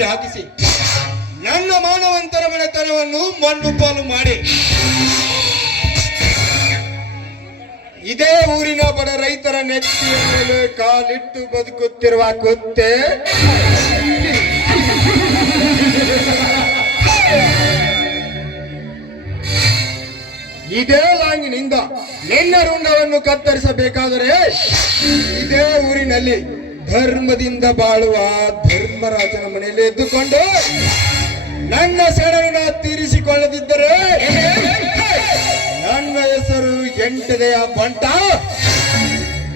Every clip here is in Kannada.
ಗುರಿ ಹಾಕಿಸಿ ನನ್ನ ಮಾನವಂತರ ಮನೆತನವನ್ನು ಮಣ್ಣು ಪಾಲು ಮಾಡಿ ಇದೇ ಊರಿನ ಬಡ ರೈತರ ನೆತ್ತಿಯ ಮೇಲೆ ಕಾಲಿಟ್ಟು ಬದುಕುತ್ತಿರುವ ಕುತ್ತೆ ಇದೇ ಲಾಂಗಿನಿಂದ ನಿನ್ನ ರುಂಡವನ್ನು ಕತ್ತರಿಸಬೇಕಾದರೆ ಇದೇ ಊರಿನಲ್ಲಿ ಧರ್ಮದಿಂದ ಬಾಳುವ ಧರ್ಮರಾಜನ ಮನೆಯಲ್ಲಿ ಎದ್ದುಕೊಂಡು ನನ್ನ ಸೆಣವನ್ನು ತೀರಿಸಿಕೊಳ್ಳದಿದ್ದರೆ ನನ್ನ ಹೆಸರು ಎಂಟನೆಯ ಬಂಟ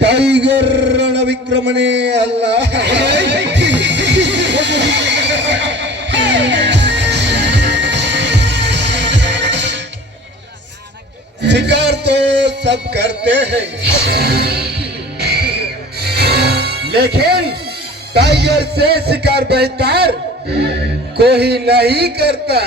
ಟೈಗರ್ ರಣ ವಿಕ್ರಮನೇ ಅಲ್ಲ. शिकार तो सब करते हैं लेकिन टाइगर से शिकार बेहतर कोई नहीं करता.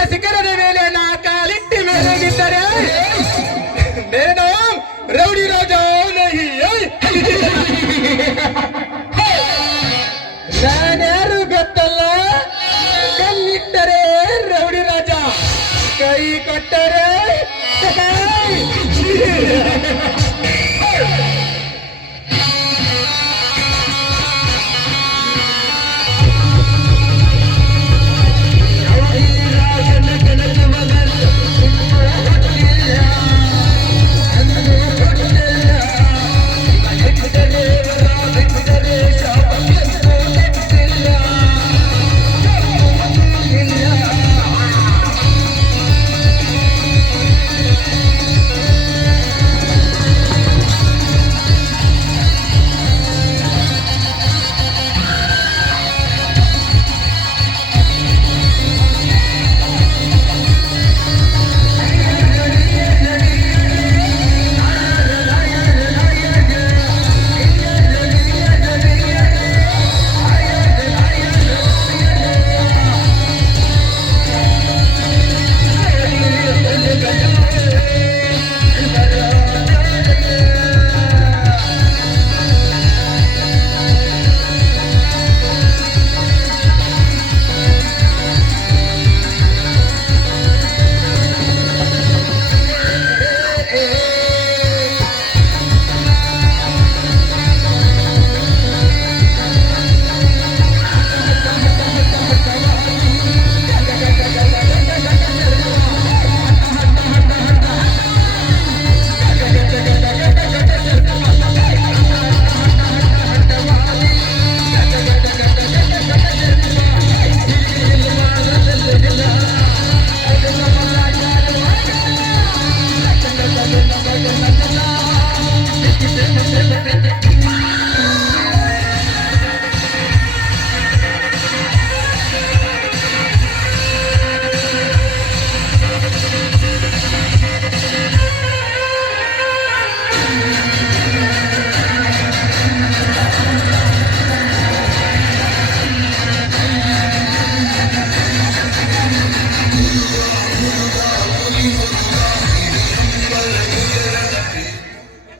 ಗಿರಿಯ ಶಿಖರದ ಮೇಲೆ ನಾ ಕಾಲಿಟ್ಟಿ ಮೇಲೆ ಬಿದ್ದರೆ ಮೇನೋ ರೌಡಿ ರಾಜ ನಹಿ ನಾನ್ಯಾರು ಗೊತ್ತಲ್ಲ. ಕಲ್ಲಿಟ್ಟರೆ ರೌಡಿ ರಾಜ, ಕೈ ಕೊಟ್ಟರೆ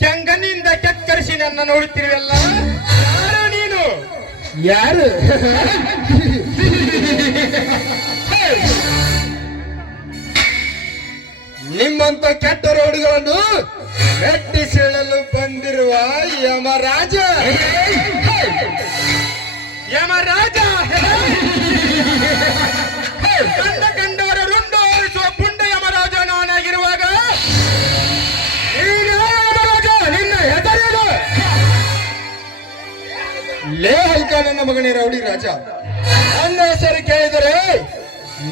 ಕೆಂಗನಿಂದ ಕೆಕ್ಕರಿಸಿ ನನ್ನ ನೋಡುತ್ತಿರುವಲ್ಲ. ಯಾರು ನೀನು? ಯಾರು? ನಿಮ್ಮಂತ ಕೆಟ್ಟ ರೋಡ್ಗಳನ್ನು ಮೆಟ್ಟಿ ಸೀಳಲು ಬಂದಿರುವ ಯಮರಾಜ. ಯಮರಾಜ ಕಂಡವರ ರುಂಡು ಓಡಿಸುವ ಪುಂಡ ಯಮರಾಜ ನಾನಾಗಿರುವಾಗ ನಿನ್ನ ಹೆಸರೇನು? ಲೇ ಹಲ್ಕ ನನ್ನ ಮಗನೇ ರೌಡಿ ರಾಜ, ನನ್ನ ಹೆಸರು ಕೇಳಿದರೆ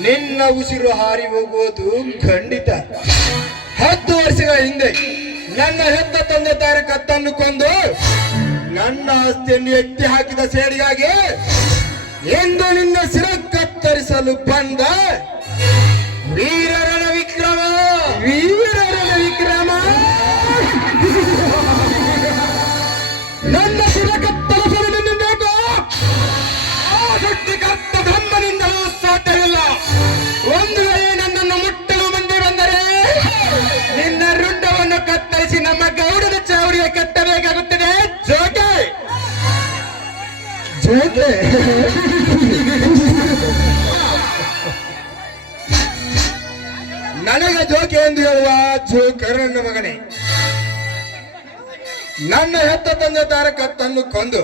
ನಿನ್ನ ಉಸಿರು ಹಾರಿ ಹೋಗುವುದು ಖಂಡಿತ. 10 ವರ್ಷಗಳ ಹಿಂದೆ ನನ್ನ ಹೆತ್ತ ತಂದೆ ತಾರ ಕತ್ತನ್ನು ಕೊಂದು ನನ್ನ ಆಸ್ತಿಯನ್ನು ಎತ್ತಿ ಹಾಕಿದ ಸೇಡಿಗಾಗಿ ಎಂದು ನಿನ್ನ ಶಿರ ಕತ್ತರಿಸಲು ಬಂದ ವೀರರಣ ವಿಕ್ರಮ. ವೀರರಣ ವಿಕ್ರಮ ನನ್ನ ಶಿರ ಕತ್ತರಿಸಲು ನಿನ್ನ ಬೇಕು. ಆ ಸೃಷ್ಟಿಕರ್ತ ಬ್ರಹ್ಮನಿಂದಲೂ ಸಾಧ್ಯವಿಲ್ಲ. ಒಂದು ವೇಳೆ ನನ್ನನ್ನು ಮುಟ್ಟಲು ಮಂದಿ ಬಂದರೆ ನಿನ್ನ ರುಂಡವನ್ನು ಕತ್ತರಿಸಿ ನಮ್ಮ ಗೌಡನ ಚಾವಡಿಗೆ ಕಟ್ಟಬೇಕಾಗುತ್ತದೆ. ಜೋಕೆ ಜೋಕೆ ನನಗೆ ಜೋಕೆ ಎಂದು ಹೇಳುವ ಜೋಕರ್ ನನ್ನ ಮಗನೇ. ನನ್ನ ಹೆತ್ತ ತಂದೆ ತಾರ ಕತ್ತನ್ನು ಕೊಂದು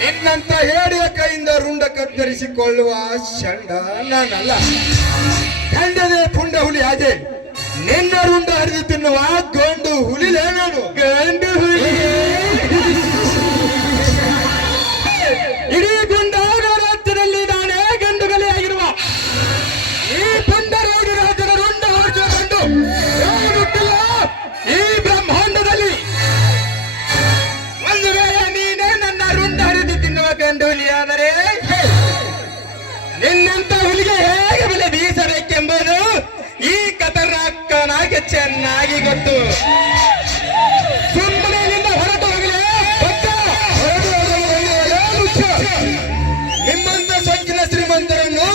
ನಿನ್ನಂತ ಹೇಡಿಯ ಕೈಯಿಂದ ರುಂಡ ಕತ್ತರಿಸಿಕೊಳ್ಳುವ ಷಂಡ ನಾನಲ್ಲ. ಗಂಡದೆ ಪುಂಡ ಹುಲಿ ಹಾಗೆ ನಿನ್ನ ರುಂಡ ಹರಿದು ತಿನ್ನುವ ಗಂಡು ಹುಲಿಲೇ ನಾನು. ಗಂಡು ಹುಲಿ ಇಡೀ ಗುಂಡಾಗ ರಾಜ್ಯದಲ್ಲಿ ನಾನೇ ಗಂಡುಗಲಿ ಆಗಿರುವ ಈ ಪುಂಡರಾಜ ರಾಜನ ರುಂಡ ಹೊರಚುವ ಗಂಡು ಯಾರು ಗೊತ್ತಿಲ್ಲ ಈ ಬ್ರಹ್ಮಾಂಡದಲ್ಲಿ. ಒಂದು ವೇಳೆ ನೀನೇ ನನ್ನ ರುಂಡ ಹರಿದು ತಿನ್ನುವ ಗಂಡು ಹುಲಿಯಾದರೆ ನಿನ್ನಂತ ಹುಲಿಗೆ ಹೇಗೆ ಬೆಲೆ ಬೀಸಬೇಕೆಂಬುದು ಈ ಕತರ್ನಾಕನಾಗೆ ಚೆನ್ನಾಗಿ ಗೊತ್ತು. ಸುಮ್ಮನೆ ನಿನ್ನ ಹೊರಟು ಹೋಗಲೇ ನಿಮ್ಮಂತ ಸೊಕ್ಕಿನ ಶ್ರೀಮಂತರನ್ನು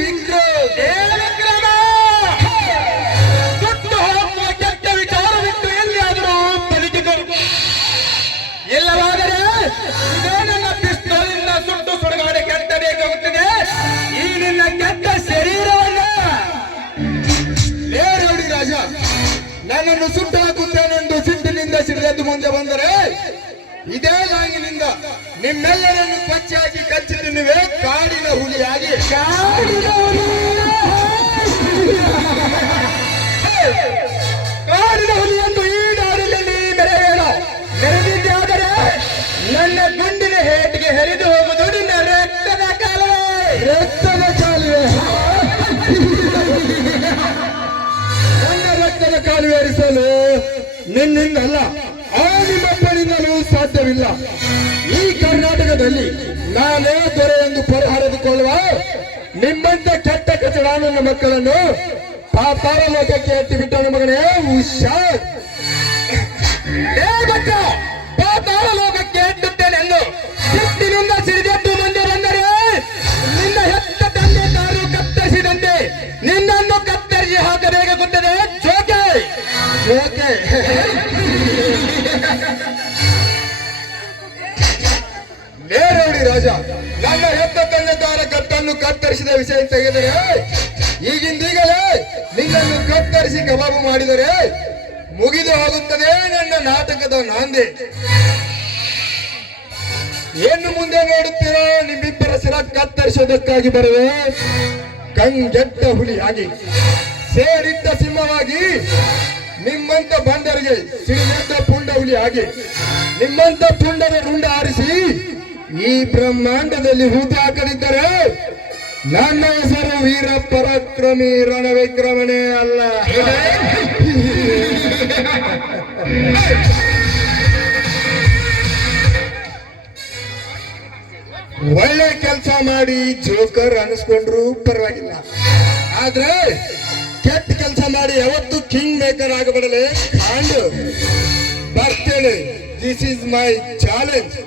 ವಿಕ್ರಮ್! ಏ ವಿಕ್ರಮ! ಸುಟ್ಟು ಹೋಗುವ ಕೆಟ್ಟ ವಿಚಾರವಿಟ್ಟು ಎಲ್ಲಿಯಾದರೂ ಬದುಕಿತು. ಇಲ್ಲವಾದರೆ ಇದೇ ನನ್ನ ಪಿಸ್ತೂಲಿಂದ ಸುಟ್ಟು ಸುಡುಗಾಡೆ ಕೆಟ್ಟಬೇಕಾಗುತ್ತದೆ ಈ ನಿನ್ನ ಕೆಟ್ಟ ಶರೀರವನ್ನ. ಲೇ ರೌಡಿ ರಾಜ, ನನ್ನನ್ನು ಸುಟ್ಟು ಹಾಕುತ್ತೇನೆಂದು ಸಿಟ್ಟಿನಿಂದ ಸಿಡಿದೆದ್ದು ಮುಂದೆ ಬಂದರೆ ಇದೇ ಲಾಂಗಿನಿಂದ ನಿಮ್ಮೆಲ್ಲರನ್ನು ಪಚ್ಚಿ ಹಾಕಿ ಕಚ್ಚಿ ತಿನ್ನುವೆ ಕಾಡಿನ ಹುಲಿಯಾಗಿ. ಕಾಡಿನ ಹುಲಿಯಂದು ಈ ನಾಡಿನಲ್ಲಿ ಮೆರೆಯೋಣ. ಮೆರೆದಿದ್ದೆ ಆದರೆ ನನ್ನ ಗುಂಡಿನ ಹೇಟಿಗೆ ಹರಿದು ಹೋಗುವುದು ನಿನ್ನ ರಕ್ತದ ಕಾಲುವೆ. ರಕ್ತದ ಕಾಲುವೆ ನನ್ನ ರಕ್ತದ ಕಾಲುವೆ ಹರಿಸಲು ನಿನ್ನಿಂದಲ್ಲ, ಆ ನಿಮ್ಮಪ್ಪನಿಂದಲೂ ಸಾಧ್ಯವಿಲ್ಲ. ಈ ಕರ್ನಾಟಕದಲ್ಲಿ ನಾನೇ ದೊರೆ ಎಂದು ಹೊರಹರಿದುಕೊಳ್ಳುವ ನಿಮ್ಮಂತ ಕೆಟ್ಟ ಕಚಡ ನನ್ನ ಮಕ್ಕಳನ್ನು ಪಾತಾಳ ಲೋಕಕ್ಕೆ ಎತ್ತಿ ಬಿಟ್ಟನ ಮಗನೇ ಹುಷಾರ್. ಪಾತಾಳ ಲೋಕಕ್ಕೆ ಎತ್ತುತ್ತೇನೆಂದು ಸಿಟ್ಟಿನಿಂದ ಸಿಡಿದೆದ್ದು ಮುಂದೆ ಬಂದರೆ ನಿನ್ನ ಹೆತ್ತ ತಂದೆ ತಾನು ಕತ್ತರಿಸಿದಂತೆ ನಿನ್ನನ್ನು ಕತ್ತರಿಸಿ ಹಾಕಬೇಕಾಗುತ್ತದೆ. ಜೋಕೆ ಜೋಕೆ ನೇರೌಡಿ ರಾಜ, ನನ್ನ ಹೆತ್ತ ತಂದೆ ತಾರ ಕತ್ತನ್ನು ಕತ್ತರಿಸಿದ ವಿಷಯ ತೆಗೆದರೆ ಈಗಿಂದೀಗಲೇ ನಿನ್ನನ್ನು ಕತ್ತರಿಸಿ ಕಬಾಬು ಮಾಡಿದರೆ ಮುಗಿದು ಹೋಗುತ್ತದೆ ನನ್ನ ನಾಟಕದ ನಾಂದಿ. ಏನು ಮುಂದೆ ನೋಡುತ್ತೀರೋ? ನಿಮ್ಮಿಬ್ಬರ ಶಿರ ಕತ್ತರಿಸೋದಕ್ಕಾಗಿ ಬರುವೆ ಕಂಗೆಟ್ಟ ಹುಲಿಯಾಗಿ, ಸೇರಿದ್ದ ಸಿಂಹವಾಗಿ, ನಿಮ್ಮಂತ ಬಂಡರಿಗೆ ಸಿಡಿದೆದ್ದ ಪುಂಡ ಹುಲಿಯಾಗಿ, ನಿಮ್ಮಂತ ಪುಂಡದ ರುಂಡ ಆರಿಸಿ ಈ ಬ್ರಹ್ಮಾಂಡದಲ್ಲಿ ಹೂತು ಹಾಕದಿದ್ದರೆ ನನ್ನ ಹೆಸರು ವೀರ ಪರಾಕ್ರಮಿ ರಣವಿಕ್ರಮಣೆ ಅಲ್ಲ. ಒಳ್ಳೆ ಕೆಲಸ ಮಾಡಿ ಜೋಕರ್ ಅನಿಸ್ಕೊಂಡ್ರು ಪರವಾಗಿಲ್ಲ, ಆದ್ರೆ ಕೆಟ್ಟ ಕೆಲಸ ಮಾಡಿ ಯಾವತ್ತು ಕಿಂಗ್ ಮೇಕರ್ ಆಗಬಡಲೆ ಕಾಂಡು ಬರ್ತೇನೆ. This is my challenge.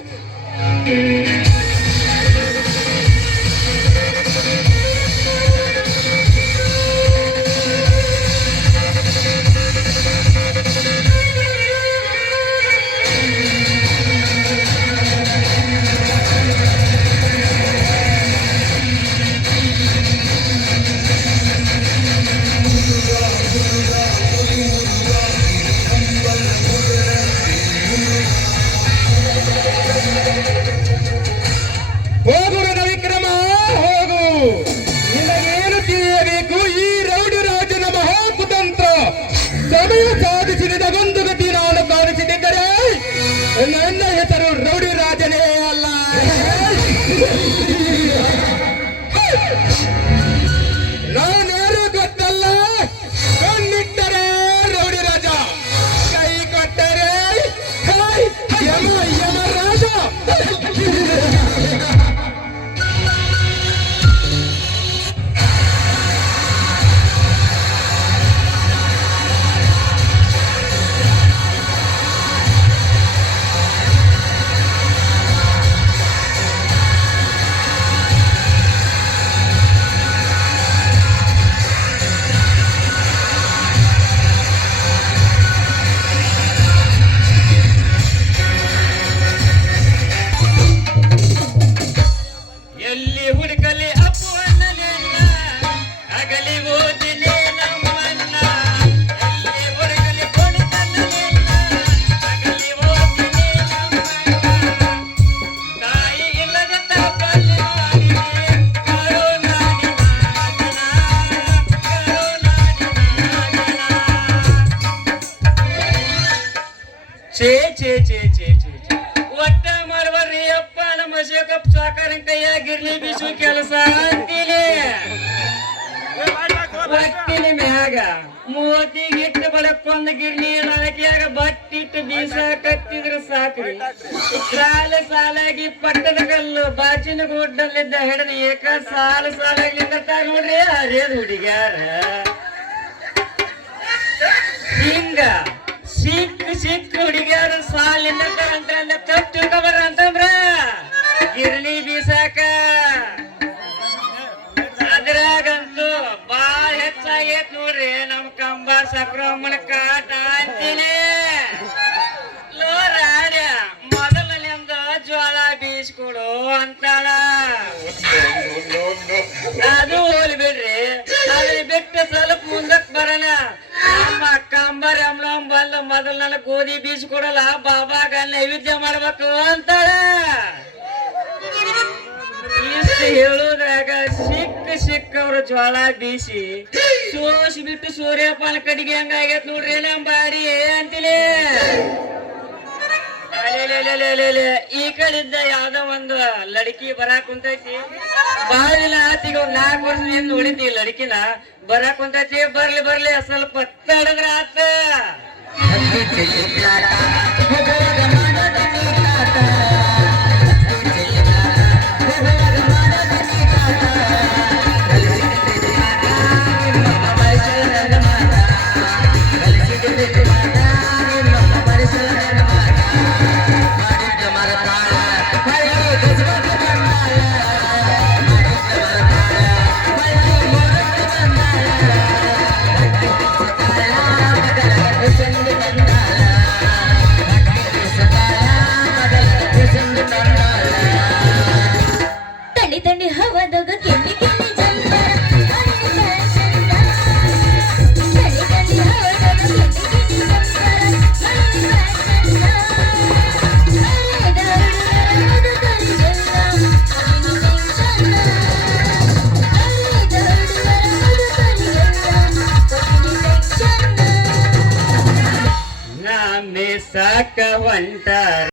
ಹೋಗು ರಣವಿಕ್ರಮ ಹೋಗು. ನಿನಗೇನು ತಿಳಿಯಬೇಕು? ಈ ರೌಡಿ ರಾಜನ ಮಹಾಕುತಂತ್ರ ಸಮಯ ಸಾಧಿಸಿದ ಗೊಂದುಗತಿ ನಾನು ಕಾಣಿಸಿದ್ದರೆ ನನ್ನ ಹೆಸರು ರೌಡಿ ರಾಜನೇ ಅಲ್ಲ. ನಾನ್ಯಾರು ಗೊತ್ತಲ್ಲ? ಕಣ್ಣಿಟ್ಟರೆ ರೌಡಿ ರಾಜ, ಕೈ ಕೊಟ್ಟರೆ ಯಮ ಯಮ ರಾಜ. ಎಲ್ಲಿ ಹುಡುಕಲಿ ಅಪ್ಪುವಣ್ಣನಿಲ್ಲ, ಅಗಲಿ ಓದಿನೇ ನಮ್ಮನ್ನ. ಎಲ್ಲಿ ಹುಡುಕಲಿ ಕೊಡುಕಣ್ಣನಿಲ್ಲ, ಅಗಲಿ ಓದಿನೇ ನಮ್ಮನ್ನ. ತಾಯಿ ಇಲ್ಲದ ತಪ್ಪಲ್ಲಿ ಮಾಡಿದೆ ಕರುನಾಡಿನ ಜನ, ಕರುನಾಡಿನ ಜನ. ಛೇ ಛೇ ಛೇ ಛೇ ಛೇ ಛೇ. ಒಟ್ಟ ಮಾಡ್ಬಾರ್ರಿ ಅಪ್ಪ, ನಮ್ಮ ಶೇಖಪ್ ಸಾಕಾರನ್ ಕೈಯಾಗಿರ್ಲಿ ಬಿಸು ಕೆಲಸ ಅಂತೀನಿ. ಒಟ್ಟಿನ ಮ್ಯಾಗ ಮೂವತ್ತಿಗಿಟ್ಟು ಬಡಕೊಂದ ಗಿರ್ನಿ ನಾಲ್ಕಿಯಾಗ ಬಟ್ಟಿಟ್ಟು ಬೀಸಾಕತ್ತಿದ್ರ ಸಾಕ್ರಿ. ಸಾಲಾಗಿ ಪಟ್ಟದ ಕಲ್ಲು ಬಾಚಿನ ಗುಡ್ಡಲ್ಲಿದ್ದ ಹಿಡಿದು ಏಕ ಸಾಲಾಗ್ಲಿಂದ ನೋಡ್ರಿ ಹರಿಯದ ಹುಡುಗ್ಯಾರ. ಹಿಂಗ ಸಿಕ್ಕ ಹುಡುಗಿಯರು ಸಾಲಿಂದ ಅಂತಂದ ತಪ್ಪು ತಿಳ್ಕೊಬಾರ ಅಂತಂದ್ರ ಗಿರಣಿ ಬೀಸಾಕ. ಅದ್ರ ಆಗೈತ್ ನೋಡ್ರಿ ನಮ್ ಕಂಬಾರ್ ಸಕ್ರಮ್ಮನ ಕಾಟ ಅಂತೀನಿ ಲೋ ರಾಡ್ಯ ಮೊದಲಿಂದ ಜ್ವಾಳ ಬೀಸ್ಕೊಡು ಅಂತಾಳ ಅದು ಹೋಲಿ ಬಿಡ್ರಿ ಅದ್ರ ಬಿಟ್ಟು ಸ್ವಲ್ಪ ಮುಂದಕ್ ಬರೋಣ ನಮ್ಮ ಕಂಬಾರ್ ಅಮ್ಲಂ ಬಂದು ಮೊದಲು ನನ್ನ ಗೋಧಿ ಬೀಸ್ಕೊಡಲ್ಲ ಬಾಬಾಗ ನೈವೇದ್ಯ ಮಾಡ್ಬೇಕು ಅಂತಾಳ ಇಷ್ಟು ಹೇಳುದ್ರಾಗ ಸಿಕ್ಕವ್ರ ಜ್ವಾಳ ಬೀಸಿ ಸೋಸಿ ಬಿಟ್ಟು ಸೂರ್ಯಪಾನ ಕಡಿಗೆ ಹಂಗಾಗೈತ್ ನೋಡ್ರಿ ನಮ್ ಬಾಡಿ ಅಂತಿಲಿ ಈ ಕಡೆಯಿಂದ ಯಾವ್ದೋ ಒಂದು ಲಡಕಿ ಬರಾಕ್ ಕುಂತೈತಿ ಬಾಳ ದಿನ ಆತೀಗ ಒಂದ್ 4 ವರ್ಷದಿಂದ ನೋಡಿದ್ದಿ ಲಡಕಿನ ಬರಾಕ್ ಕುಂತೈತಿ ಬರ್ಲಿ ಸ್ವಲ್ಪ ತಡದ್ರ ಆತ ತಂಡಿ ಹವದಾಗ ಕೆನ್ನಿ ಕೆನ್ನಿ ಜಂಪರ ತಂಡಿ ಹವದಾಗ ಕೆನ್ನಿ ಕೆನ್ನಿ ಜಂಪರ ನಮ್ಮೆ ಸಾಕ ಹೊಂಟಾರ